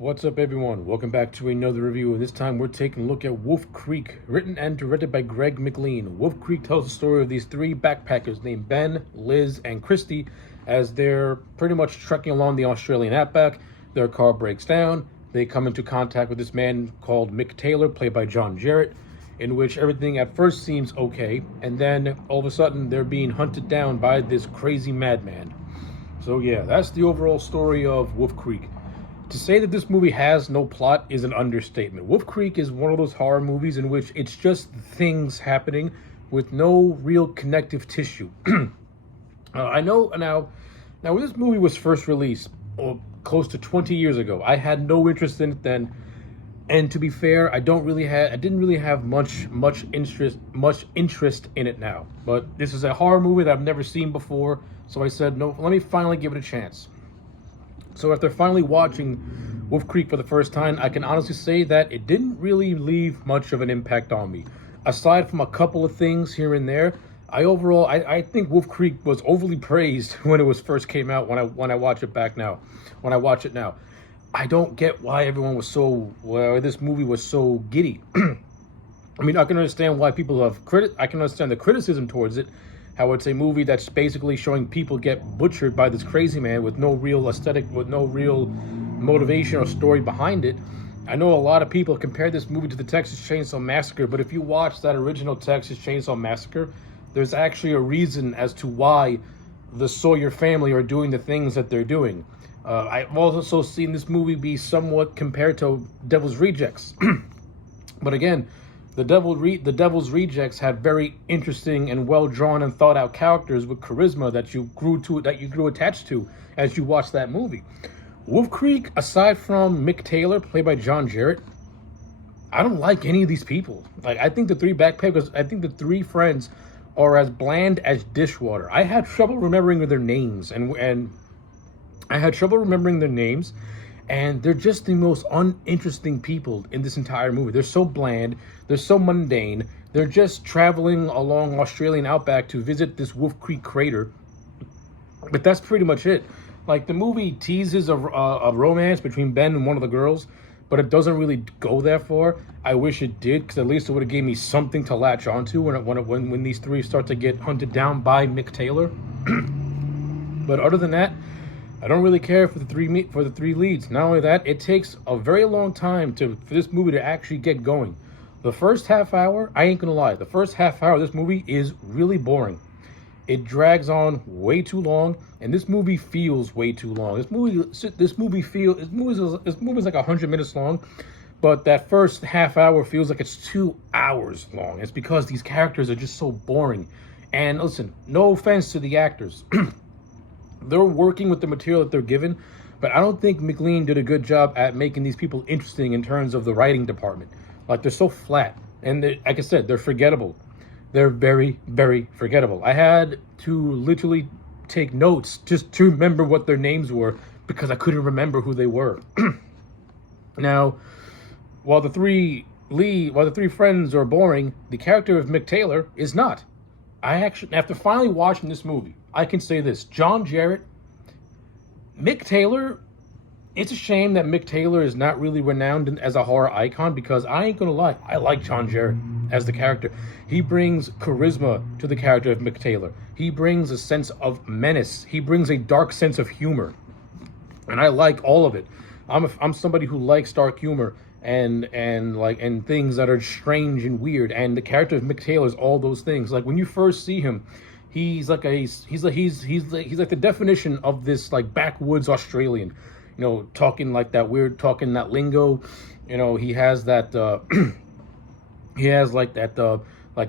What's up, everyone? Welcome back to another review. This time we're taking a look at Wolf Creek, written and directed by Greg McLean. Wolf Creek tells the story of these three backpackers named Ben, Liz, and Christy as they're pretty much trekking along the Australian outback. Their car breaks down. They come into contact with this man called Mick Taylor, played by John Jarrett, in which everything at first seems okay, and then all of a sudden they're being hunted down by this crazy madman. So yeah, that's the overall story of Wolf Creek. To say that this movie has no plot is an understatement. Wolf Creek is one of those horror movies in which it's just things happening with no real connective tissue. I know now when this movie was first released, close to 20 years ago, I had no interest in it then. And to be fair, I didn't really have much interest in it now. But this is a horror movie that I've never seen before, so I said, no, let me finally give it a chance. So after finally watching Wolf Creek for the first time, I can honestly say that it didn't really leave much of an impact on me. Aside from a couple of things here and there, I think Wolf Creek was overly praised when it was first came out. When I watch it now, I don't get why everyone was this movie was so giddy. I mean, I can understand why people I can understand the criticism towards it. How it's a movie that's basically showing people get butchered by this crazy man with no real aesthetic, with no real motivation or story behind it. I know a lot of people compare this movie to the Texas Chainsaw Massacre, but if you watch that original Texas Chainsaw Massacre, there's actually a reason as to why the Sawyer family are doing the things that they're doing. I've also seen this movie be somewhat compared to Devil's Rejects. But again, the Devil's Rejects had very interesting and well drawn and thought out characters with charisma that you grew attached to as you watched that movie. Wolf Creek, aside from Mick Taylor, played by John Jarrett, I don't like any of these people. I think the three friends are as bland as dishwater. I had trouble remembering their names, and and they're just the most uninteresting people in this entire movie. They're so bland. They're so mundane. They're just traveling along Australian outback to visit this Wolf Creek crater. But that's pretty much it. The movie teases a romance between Ben and one of the girls, but it doesn't really go that far. I wish it did, because at least it would have gave me something to latch onto when these three start to get hunted down by Mick Taylor. But other than that, I don't really care for the three leads. Not only that, it takes a very long time for this movie to actually get going. The first half hour, I ain't gonna lie, the first half hour of this movie is really boring. It drags on way too long, and this movie feels way too long. This movie is like 100 minutes long, but that first half hour feels like it's 2 hours long. It's because these characters are just so boring. And listen, no offense to the actors. They're working with the material that they're given, but I don't think McLean did a good job at making these people interesting in terms of the writing department. They're so flat, and like I said, they're forgettable. They're very, very forgettable. I had to literally take notes just to remember what their names were because I couldn't remember who they were. Now, while the three friends are boring, the character of Mick Taylor is not. After finally watching this movie, I can say this: John Jarrett, Mick Taylor. It's a shame that Mick Taylor is not really renowned as a horror icon, because I ain't gonna lie, I like John Jarrett as the character. He brings charisma to the character of Mick Taylor. He brings a sense of menace. He brings a dark sense of humor, and I like all of it. I'm somebody who likes dark humor and things that are strange and weird. And the character of Mick Taylor is all those things. When you first see him, he's like the definition of this backwoods Australian. Talking that lingo. He has that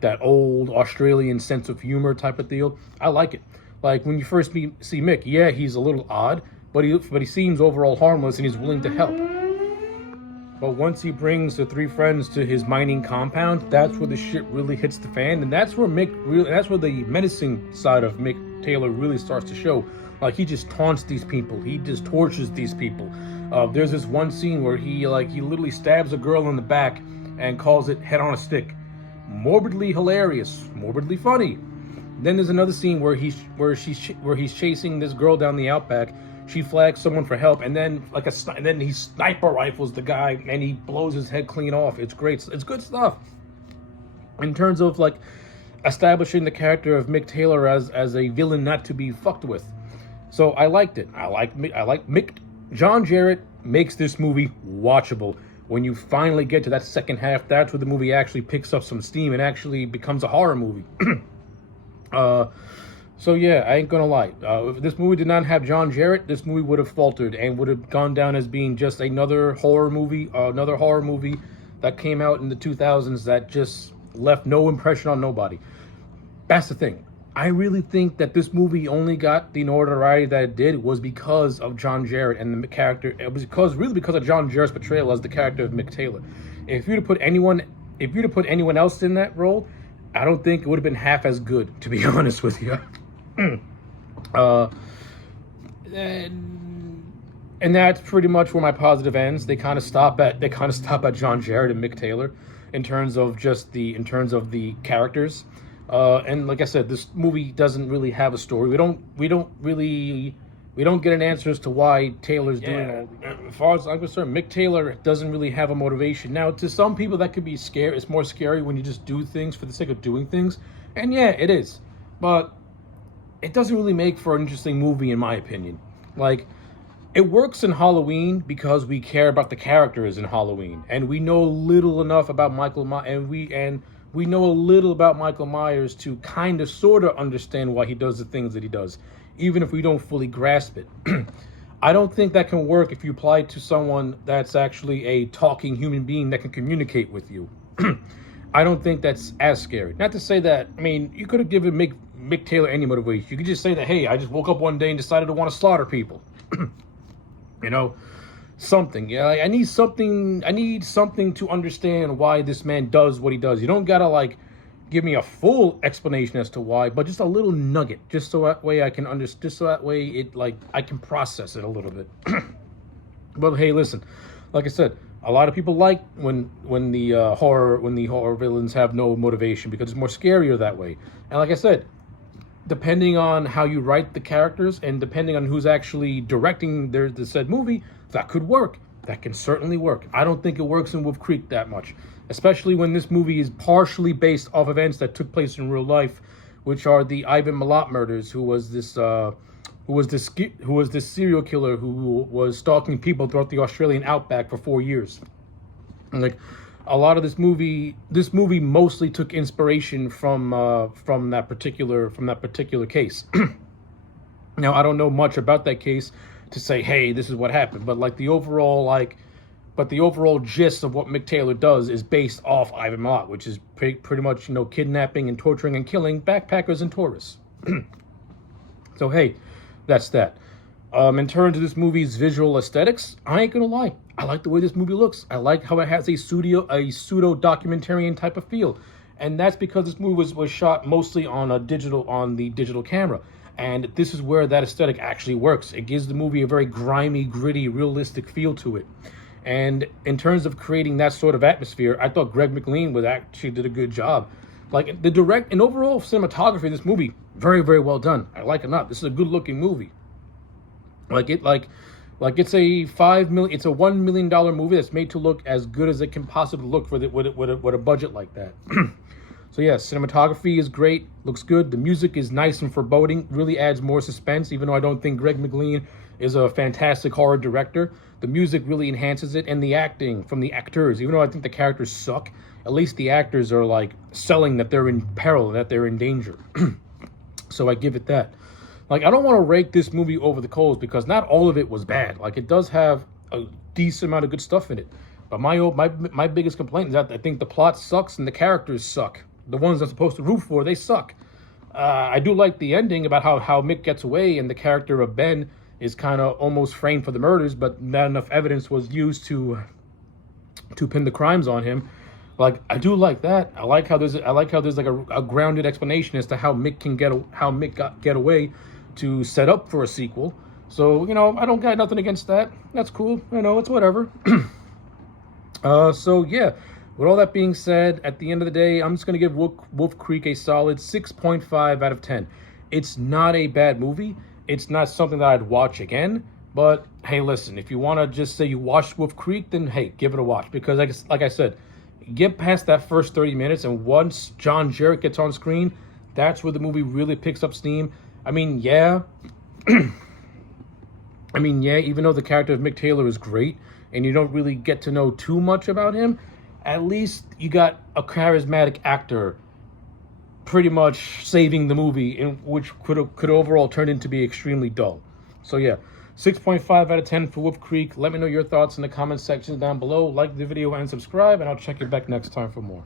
that old Australian sense of humor type of deal. I like it. When you first see Mick, yeah, he's a little odd, but he seems overall harmless and he's willing to help. But once he brings the three friends to his mining compound, that's where the shit really hits the fan, and that's where the menacing side of Mick Taylor really starts to show. He just taunts these people. He just tortures these people. There's this one scene where he literally stabs a girl in the back and calls it head on a stick. Morbidly hilarious, morbidly funny. Then there's another scene where he's chasing this girl down the outback, she flags someone for help, and then and then he sniper rifles the guy and he blows his head clean off. It's great. It's good stuff. In terms of like establishing the character of Mick Taylor as a villain not to be fucked with. So I liked it. I like Mick. John Jarratt makes this movie watchable. When you finally get to that second half, that's where the movie actually picks up some steam and actually becomes a horror movie. So yeah, I ain't gonna lie. If this movie did not have John Jarratt, this movie would have faltered and would have gone down as being just another horror movie that came out in the 2000s that just left no impression on nobody. That's the thing. I really think that this movie only got the notoriety that it did was because of John Jarratt and the character. It was because of John Jarratt's portrayal as the character of Mick Taylor. If you'd have put anyone else in that role, I don't think it would have been half as good, to be honest with you. And that's pretty much where my positive ends. They kind of stop at John Jarratt and Mick Taylor in terms of the characters. And like I said, this movie doesn't really have a story. We don't get an answer as to why Taylor's doing all. As far as I'm concerned, Mick Taylor doesn't really have a motivation. Now, to some people, that could be scary. It's more scary when you just do things for the sake of doing things. And yeah, it is. But it doesn't really make for an interesting movie, in my opinion. Like, it works in Halloween because we care about the characters in Halloween, and we know little enough about Michael Myers, and we know a little about Michael Myers to kind of sort of understand why he does the things that he does, even if we don't fully grasp it. I don't think that can work if you apply it to someone that's actually a talking human being that can communicate with you. I don't think that's as scary. Not to say that, I mean, you could have given Mick Taylor any motivation. You could just say that, hey, I just woke up one day and decided to want to slaughter people. You know, something. Yeah, I need something to understand why this man does what he does. You don't gotta like give me a full explanation as to why, but just a little nugget, just so that way I can understand, just so that way it like I can process it a little bit. But hey, listen, like I said, a lot of people like when the horror villains have no motivation because it's more scarier that way. And like I said, depending on how you write the characters and depending on who's actually directing the said movie, that could work. That can certainly work. I don't think it works in Wolf Creek that much, especially when this movie is partially based off events that took place in real life, which are the Ivan Milat murders, who was this serial killer who was stalking people throughout the Australian outback for 4 years. And like a lot of this movie mostly took inspiration from that particular case. Now, I don't know much about that case to say, hey, this is what happened, but the overall gist of what Mick Taylor does is based off Ivan Milat, which is pretty much, kidnapping and torturing and killing backpackers and tourists. So hey, that's that. In terms of this movie's visual aesthetics, I ain't gonna lie, I like the way this movie looks. I like how it has a pseudo documentarian type of feel, and that's because this movie was shot mostly on the digital camera. And this is where that aesthetic actually works. It gives the movie a very grimy, gritty, realistic feel to it. And in terms of creating that sort of atmosphere, I thought Greg McLean did a good job. Like the direct and overall cinematography of this movie, very, very well done. I like it not. This is a good-looking movie. It's a $1 million movie that's made to look as good as it can possibly look with a budget like that. So yeah, cinematography is great, looks good. The music is nice and foreboding, really adds more suspense, even though I don't think Greg McLean is a fantastic horror director. The music really enhances it, and the acting from the actors, even though I think the characters suck, at least the actors are like selling that they're in peril, that they're in danger. So I give it that. Like, I don't want to rake this movie over the coals because not all of it was bad. Like, it does have a decent amount of good stuff in it. But my biggest complaint is that I think the plot sucks and the characters suck. The ones I'm supposed to root for, they suck. I do like the ending about how Mick gets away and the character of Ben is kind of almost framed for the murders, but not enough evidence was used to pin the crimes on him. Like, I do like that. I like how there's like a grounded explanation as to how Mick get away to set up for a sequel. So, I don't got nothing against that. That's cool. It's whatever. So yeah. With all that being said, at the end of the day, I'm just going to give Wolf Creek a solid 6.5 out of 10. It's not a bad movie. It's not something that I'd watch again, But hey, listen, if you want to just say you watched Wolf Creek, then hey, give it a watch. Because like I said, get past that first 30 minutes, and once John Jarrett gets on screen, that's where the movie really picks up steam. I mean, yeah. Even though the character of Mick Taylor is great, and you don't really get to know too much about him, at least you got a charismatic actor pretty much saving the movie, which could overall turn into be extremely dull. So yeah, 6.5 out of 10 for Wolf Creek. Let me know your thoughts in the comment section down below. Like the video and subscribe, and I'll check you back next time for more.